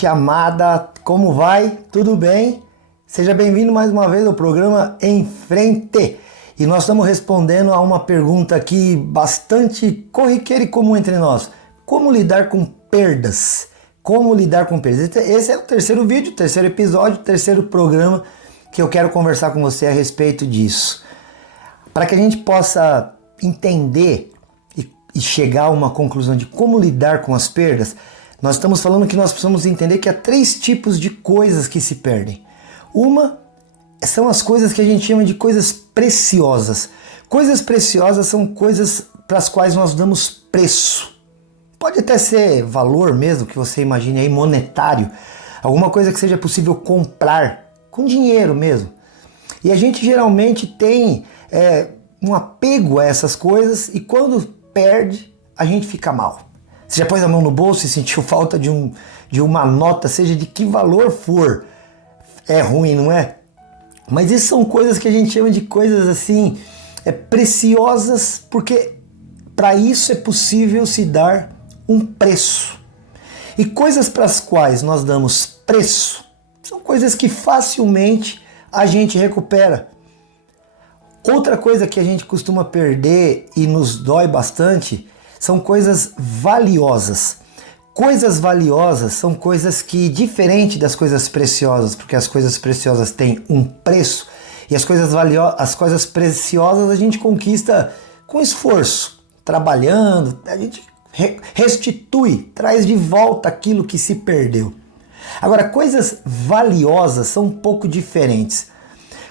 gente amada, como vai? Tudo bem? Seja bem-vindo mais uma vez ao programa Em Frente. E nós estamos respondendo a uma pergunta aqui bastante corriqueira e comum entre nós. Como lidar com perdas? Como lidar com perdas? Esse é o terceiro vídeo, terceiro episódio, terceiro programa que eu quero conversar com você a respeito disso. Para que a gente possa entender e chegar a uma conclusão de como lidar com as perdas, nós estamos falando que nós precisamos entender que há três tipos de coisas que se perdem. Uma são as coisas que a gente chama de coisas preciosas. Coisas preciosas são coisas para as quais nós damos preço. Pode até ser valor mesmo, que você imagine aí, monetário. Alguma coisa que seja possível comprar com dinheiro mesmo. E a gente geralmente tem um apego a essas coisas e quando perde, a gente fica mal. Você já pôs a mão no bolso e sentiu falta de uma nota, seja de que valor for. É ruim, não é? Mas isso são coisas que a gente chama de coisas assim, preciosas, porque para isso é possível se dar um preço. E coisas para as quais nós damos preço são coisas que facilmente a gente recupera. Outra coisa que a gente costuma perder e nos dói bastante são coisas valiosas. Coisas valiosas são coisas que, diferente das coisas preciosas, porque as coisas preciosas têm um preço, e as coisas preciosas a gente conquista com esforço, trabalhando, a gente restitui, traz de volta aquilo que se perdeu. Agora, coisas valiosas são um pouco diferentes.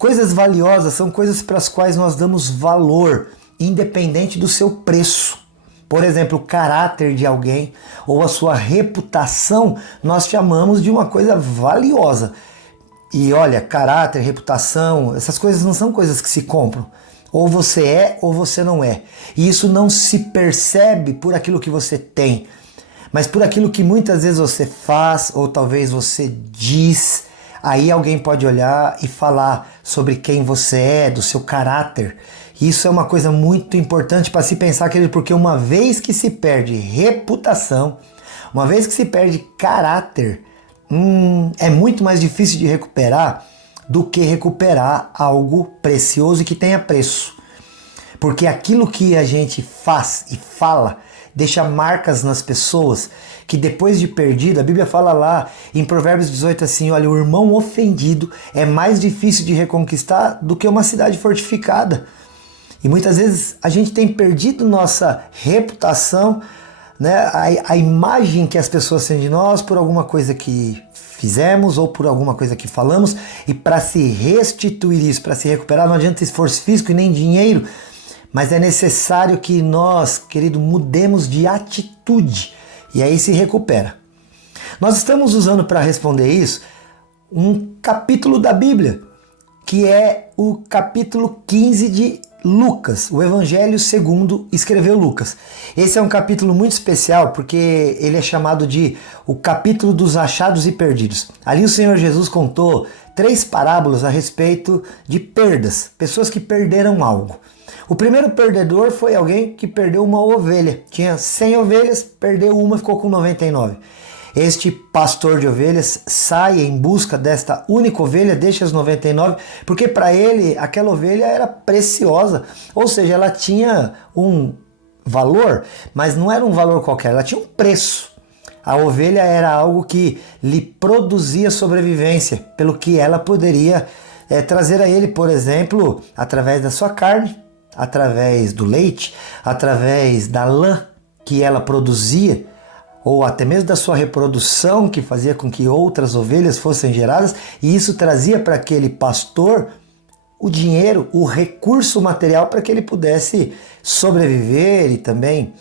Coisas valiosas são coisas para as quais nós damos valor, independente do seu preço. Por exemplo, o caráter de alguém ou a sua reputação, nós chamamos de uma coisa valiosa. E olha, caráter, reputação, essas coisas não são coisas que se compram. Ou você é ou você não é. E isso não se percebe por aquilo que você tem, mas por aquilo que muitas vezes você faz ou talvez você diz. Aí alguém pode olhar e falar sobre quem você é, do seu caráter. Isso é uma coisa muito importante para se pensar, porque uma vez que se perde reputação, uma vez que se perde caráter, é muito mais difícil de recuperar do que recuperar algo precioso e que tenha preço. Porque aquilo que a gente faz e fala deixa marcas nas pessoas que depois de perdido, a Bíblia fala lá em Provérbios 18 assim, olha, o irmão ofendido é mais difícil de reconquistar do que uma cidade fortificada. E muitas vezes a gente tem perdido nossa reputação, né, a imagem que as pessoas têm de nós por alguma coisa que fizemos ou por alguma coisa que falamos, e para se restituir isso, para se recuperar, não adianta esforço físico e nem dinheiro, mas é necessário que nós, querido, mudemos de atitude. E aí se recupera. Nós estamos usando para responder isso um capítulo da Bíblia, que é o capítulo 15 de Lucas, o Evangelho segundo escreveu Lucas. Esse é um capítulo muito especial porque ele é chamado de o capítulo dos achados e perdidos. Ali o Senhor Jesus contou 3 parábolas a respeito de perdas, pessoas que perderam algo. O primeiro perdedor foi alguém que perdeu uma ovelha. Tinha 100 ovelhas, perdeu uma, ficou com 99. Este pastor de ovelhas sai em busca desta única ovelha, deixa as 99, porque para ele aquela ovelha era preciosa. Ou seja, ela tinha um valor, mas não era um valor qualquer, ela tinha um preço. A ovelha era algo que lhe produzia sobrevivência, pelo que ela poderia trazer a ele, por exemplo, através da sua carne, através do leite, através da lã que ela produzia, ou até mesmo da sua reprodução que fazia com que outras ovelhas fossem geradas, e isso trazia para aquele pastor o dinheiro, o recurso material para que ele pudesse sobreviver e também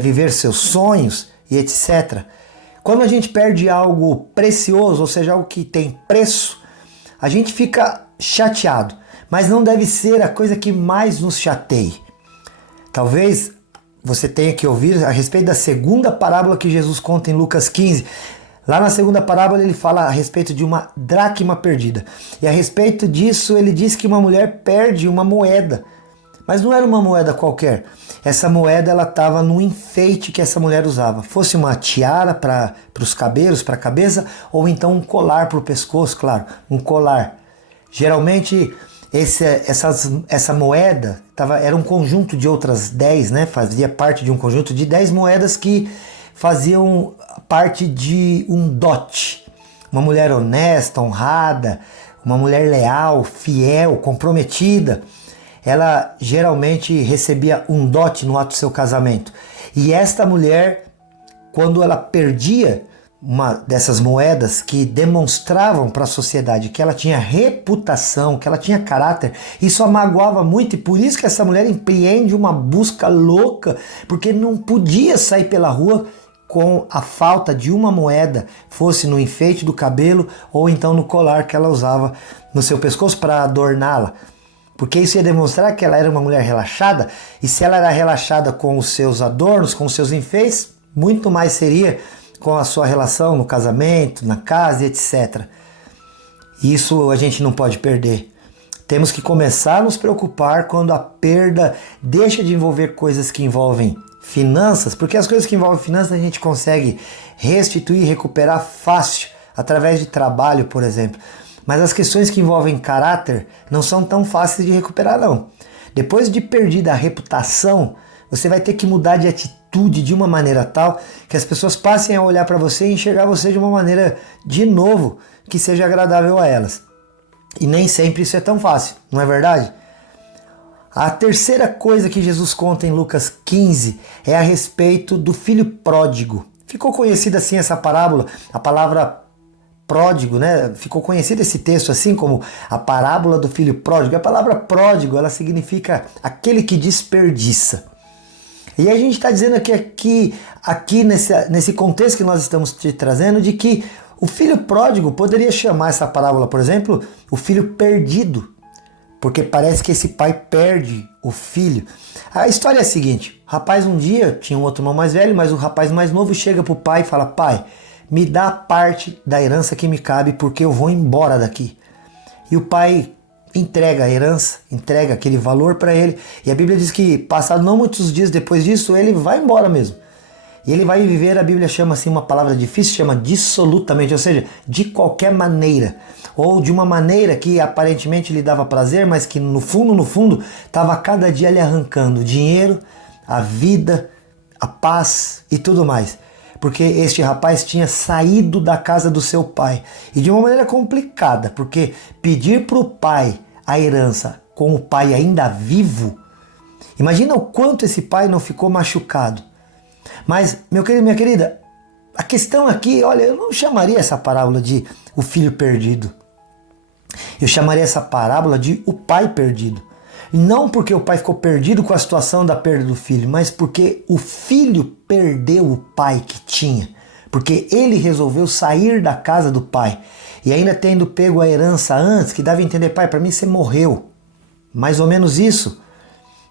viver seus sonhos e etc. Quando a gente perde algo precioso, ou seja, algo que tem preço, a gente fica chateado. Mas não deve ser a coisa que mais nos chateie. Talvez você tenha que ouvir a respeito da segunda parábola que Jesus conta em Lucas 15. Lá na segunda parábola ele fala a respeito de uma dracma perdida. E a respeito disso ele diz que uma mulher perde uma moeda. Mas não era uma moeda qualquer. Essa moeda ela estava no enfeite que essa mulher usava. Fosse uma tiara para os cabelos, para a cabeça, ou então um colar para o pescoço, claro, um colar. Geralmente essa moeda era um conjunto de outras 10, né? Fazia parte de um conjunto de 10 moedas que faziam parte de um dote. Uma mulher honesta, honrada, uma mulher leal, fiel, comprometida. Ela geralmente recebia um dote no ato do seu casamento. E esta mulher, quando ela perdia uma dessas moedas que demonstravam para a sociedade que ela tinha reputação, que ela tinha caráter, isso a magoava muito, e por isso que essa mulher empreende uma busca louca, porque não podia sair pela rua com a falta de uma moeda, fosse no enfeite do cabelo ou então no colar que ela usava no seu pescoço para adorná-la. Porque isso ia demonstrar que ela era uma mulher relaxada, e se ela era relaxada com os seus adornos, com os seus enfeites, muito mais seria com a sua relação no casamento, na casa, etc. Isso a gente não pode perder. Temos que começar a nos preocupar quando a perda deixa de envolver coisas que envolvem finanças, porque as coisas que envolvem finanças a gente consegue restituir, recuperar fácil, através de trabalho, por exemplo. Mas as questões que envolvem caráter não são tão fáceis de recuperar, não. Depois de perdida a reputação, você vai ter que mudar de atitude de uma maneira tal que as pessoas passem a olhar para você e enxergar você de uma maneira, de novo, que seja agradável a elas. E nem sempre isso é tão fácil, não é verdade? A terceira coisa que Jesus conta em Lucas 15 é a respeito do filho pródigo. Ficou conhecida assim essa parábola, a palavra pródigo, né? Ficou conhecido esse texto assim como a parábola do filho pródigo. A palavra pródigo, ela significa aquele que desperdiça. E a gente está dizendo aqui nesse contexto que nós estamos te trazendo, de que o filho pródigo poderia chamar essa parábola, por exemplo, o filho perdido, porque parece que esse pai perde o filho. A história é a seguinte: o rapaz um dia tinha um outro irmão mais velho, mas o rapaz mais novo chega para o pai e fala: pai, me dá a parte da herança que me cabe porque eu vou embora daqui. E o pai entrega a herança, entrega aquele valor para ele. E a Bíblia diz que, passado não muitos dias depois disso, ele vai embora mesmo. E ele vai viver, a Bíblia chama assim uma palavra difícil, chama dissolutamente, ou seja, de qualquer maneira. Ou de uma maneira que aparentemente lhe dava prazer, mas que no fundo, estava cada dia lhe arrancando o dinheiro, a vida, a paz e tudo mais. Porque este rapaz tinha saído da casa do seu pai. E de uma maneira complicada, porque pedir para o pai a herança com o pai ainda vivo, imagina o quanto esse pai não ficou machucado. Mas, meu querido, minha querida, a questão aqui, olha, eu não chamaria essa parábola de o filho perdido. Eu chamaria essa parábola de o pai perdido. Não porque o pai ficou perdido com a situação da perda do filho, mas porque o filho perdeu o pai que tinha. Porque ele resolveu sair da casa do pai. E ainda tendo pego a herança antes, que dava a entender: pai, para mim você morreu. Mais ou menos isso.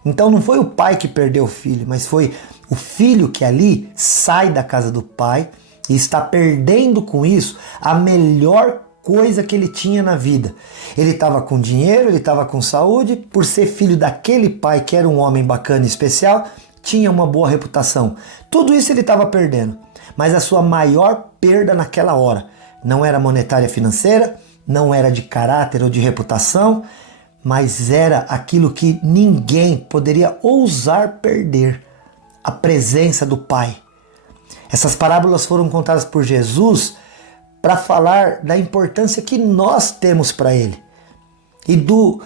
Então não foi o pai que perdeu o filho, mas foi o filho que ali sai da casa do pai e está perdendo com isso a melhor coisa que ele tinha na vida. Ele estava com dinheiro, ele estava com saúde, por ser filho daquele pai que era um homem bacana e especial, tinha uma boa reputação. Tudo isso ele estava perdendo, mas a sua maior perda naquela hora não era monetária financeira, não era de caráter ou de reputação, mas era aquilo que ninguém poderia ousar perder: a presença do Pai. Essas parábolas foram contadas por Jesus para falar da importância que nós temos para Ele e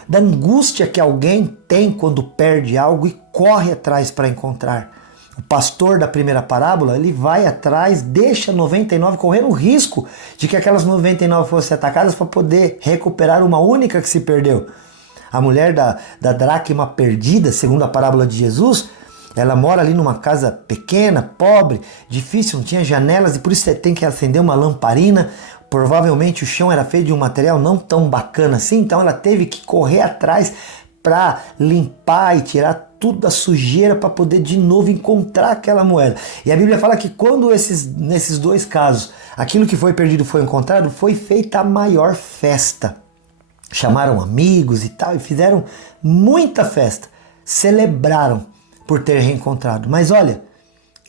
da angústia que alguém tem quando perde algo e corre atrás para encontrar. O pastor da primeira parábola, ele vai atrás, deixa 99 correndo o risco de que aquelas 99 fossem atacadas para poder recuperar uma única que se perdeu. A mulher da dracma perdida, segundo a parábola de Jesus, ela mora ali numa casa pequena, pobre, difícil, não tinha janelas, e por isso você tem que acender uma lamparina. Provavelmente o chão era feito de um material não tão bacana assim, então ela teve que correr atrás para limpar e tirar tudo da sujeira para poder de novo encontrar aquela moeda. E a Bíblia fala que quando nesses dois casos, aquilo que foi perdido foi encontrado, foi feita a maior festa. Chamaram amigos e tal, e fizeram muita festa. celebraram por ter reencontrado. Mas olha,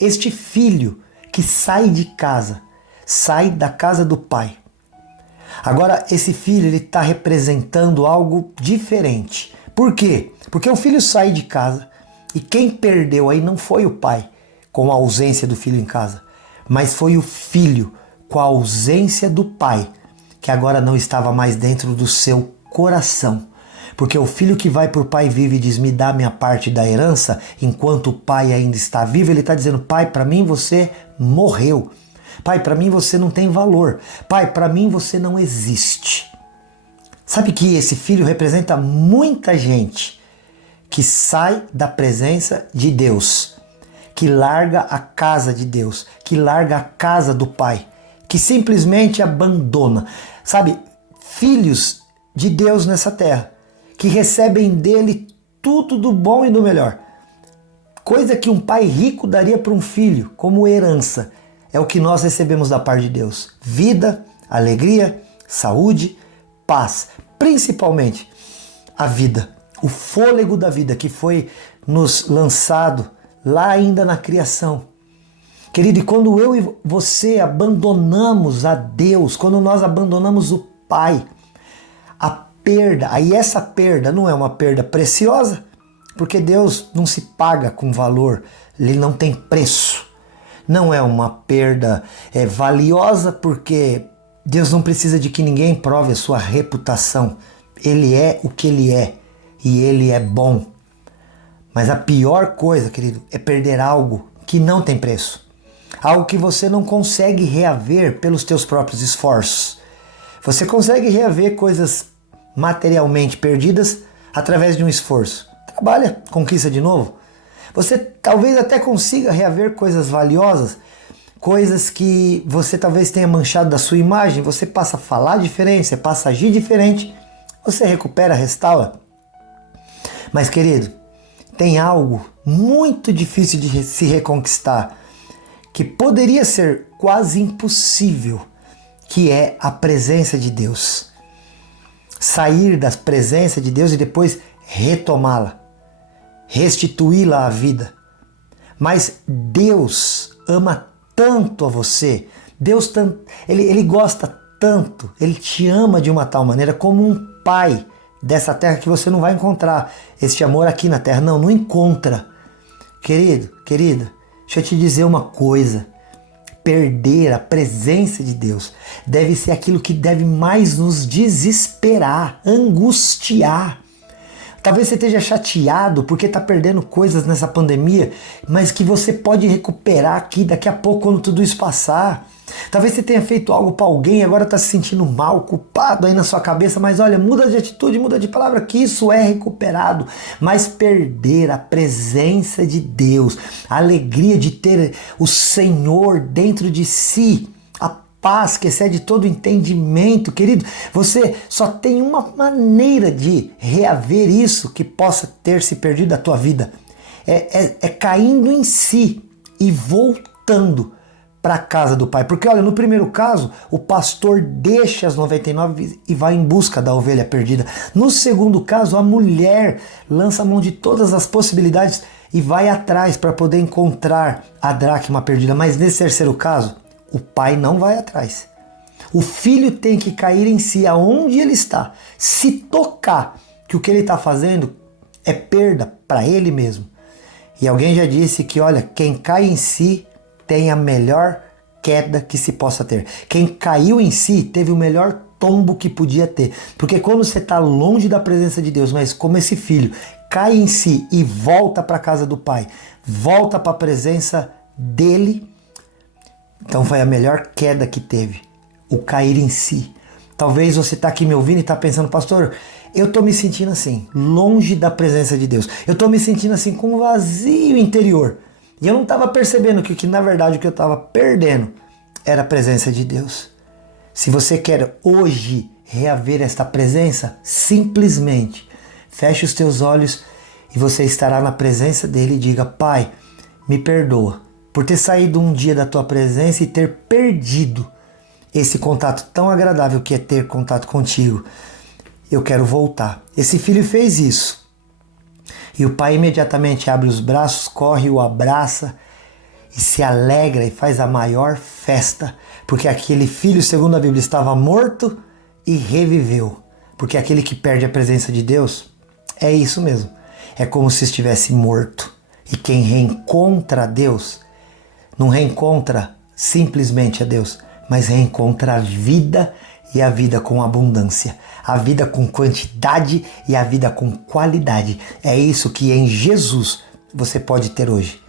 este filho que sai de casa, sai da casa do pai. Agora esse filho ele está representando algo diferente. Por quê? Porque o filho sai de casa e quem perdeu aí não foi o pai com a ausência do filho em casa, mas foi o filho com a ausência do pai, que agora não estava mais dentro do seu coração. Porque o filho que vai para o pai vivo e diz, me dá minha parte da herança, enquanto o pai ainda está vivo, ele está dizendo, pai, para mim você morreu. Pai, para mim você não tem valor. Pai, para mim você não existe. Sabe que esse filho representa muita gente que sai da presença de Deus, que larga a casa de Deus, que larga a casa do pai, que simplesmente abandona. Sabe, filhos de Deus nessa terra, que recebem dele tudo do bom e do melhor. Coisa que um pai rico daria para um filho como herança. É o que nós recebemos da parte de Deus. Vida, alegria, saúde, paz. Principalmente a vida. O fôlego da vida que foi nos lançado lá ainda na criação. Querido, e quando eu e você abandonamos a Deus, quando nós abandonamos o Pai, a perda, aí essa perda não é uma perda preciosa, porque Deus não se paga com valor, ele não tem preço. Não é uma perda valiosa, porque Deus não precisa de que ninguém prove a sua reputação. Ele é o que ele é e ele é bom. Mas a pior coisa, querido, é perder algo que não tem preço. Algo que você não consegue reaver pelos teus próprios esforços. Você consegue reaver coisas materialmente perdidas através de um esforço. Trabalha, conquista de novo. Você talvez até consiga reaver coisas valiosas, coisas que você talvez tenha manchado da sua imagem. Você passa a falar diferente, você passa a agir diferente, você recupera, restaura. Mas, querido, tem algo muito difícil de se reconquistar, que poderia ser quase impossível, que é a presença de Deus. Sair da presença de Deus e depois retomá-la, restituí-la à vida. Mas Deus ama tanto a você, Deus ele gosta tanto, ele te ama de uma tal maneira como um pai dessa terra, que você não vai encontrar este amor aqui na terra. Não encontra. Querido, querida, deixa eu te dizer uma coisa. Perder a presença de Deus deve ser aquilo que deve mais nos desesperar, angustiar. Talvez você esteja chateado porque está perdendo coisas nessa pandemia, mas que você pode recuperar aqui daqui a pouco quando tudo isso passar. Talvez você tenha feito algo para alguém e agora está se sentindo mal, culpado aí na sua cabeça, mas olha, muda de atitude, muda de palavra, que isso é recuperado. Mas perder a presença de Deus, a alegria de ter o Senhor dentro de si, a paz que excede todo entendimento, querido, você só tem uma maneira de reaver isso que possa ter se perdido da tua vida. É caindo em si e voltando para a casa do pai. Porque olha, no primeiro caso, o pastor deixa as 99 e vai em busca da ovelha perdida. No segundo caso, a mulher lança a mão de todas as possibilidades e vai atrás para poder encontrar a dracma perdida. Mas nesse terceiro caso, o pai não vai atrás. O filho tem que cair em si, aonde ele está. Se tocar que o que ele está fazendo é perda para ele mesmo. E alguém já disse que, olha, quem cai em si tem a melhor queda que se possa ter. Quem caiu em si teve o melhor tombo que podia ter. Porque quando você está longe da presença de Deus, mas como esse filho cai em si e volta para a casa do pai, volta para a presença dele, então foi a melhor queda que teve. O cair em si. Talvez você está aqui me ouvindo e está pensando, pastor, eu estou me sentindo assim, longe da presença de Deus. Eu estou me sentindo assim com um vazio interior. E eu não estava percebendo que na verdade o que eu estava perdendo era a presença de Deus. Se você quer hoje reaver esta presença, simplesmente feche os teus olhos e você estará na presença dele e diga, Pai, me perdoa por ter saído um dia da tua presença e ter perdido esse contato tão agradável que é ter contato contigo. Eu quero voltar. Esse filho fez isso. E o pai imediatamente abre os braços, corre, o abraça e se alegra e faz a maior festa, porque aquele filho, segundo a Bíblia, estava morto e reviveu. Porque aquele que perde a presença de Deus, é isso mesmo, é como se estivesse morto. E quem reencontra a Deus, não reencontra simplesmente a Deus, mas reencontra a vida, e a vida com abundância, a vida com quantidade e a vida com qualidade. É isso que em Jesus você pode ter hoje.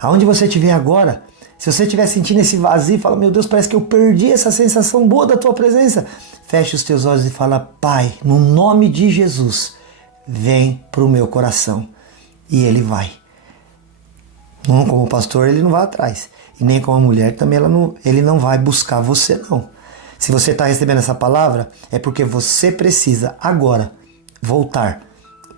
Aonde você estiver agora, se você estiver sentindo esse vazio, fala, meu Deus, parece que eu perdi essa sensação boa da tua presença. Feche os teus olhos e fala, Pai, no nome de Jesus, vem para o meu coração. E Ele vai. Não, como pastor, Ele não vai atrás. E nem como mulher também, Ele não vai buscar você, não. Se você está recebendo essa palavra, é porque você precisa agora voltar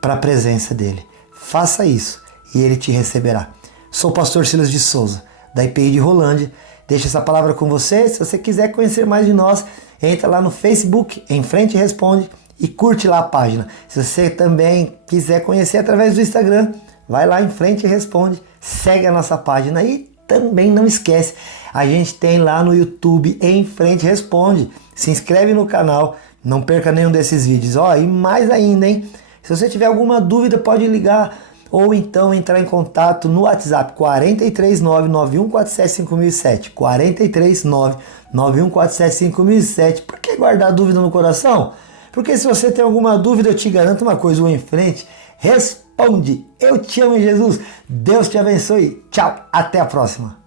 para a presença dEle. Faça isso e Ele te receberá. Sou o pastor Silas de Souza, da IPI de Rolândia. Deixo essa palavra com você. Se você quiser conhecer mais de nós, entra lá no Facebook, Em Frente Responde, e curte lá a página. Se você também quiser conhecer através do Instagram, vai lá Em Frente Responde, segue a nossa página e também não esquece, a gente tem lá no YouTube Em Frente Responde. Se inscreve no canal, não perca nenhum desses vídeos. E mais ainda, hein? Se você tiver alguma dúvida, pode ligar ou então entrar em contato no WhatsApp 439-9147-5007. 439-9147-5007. Por que guardar dúvida no coração? Porque se você tem alguma dúvida, eu te garanto uma coisa, o Em Frente Responde. Eu te amo, Jesus. Deus te abençoe. Tchau. Até a próxima.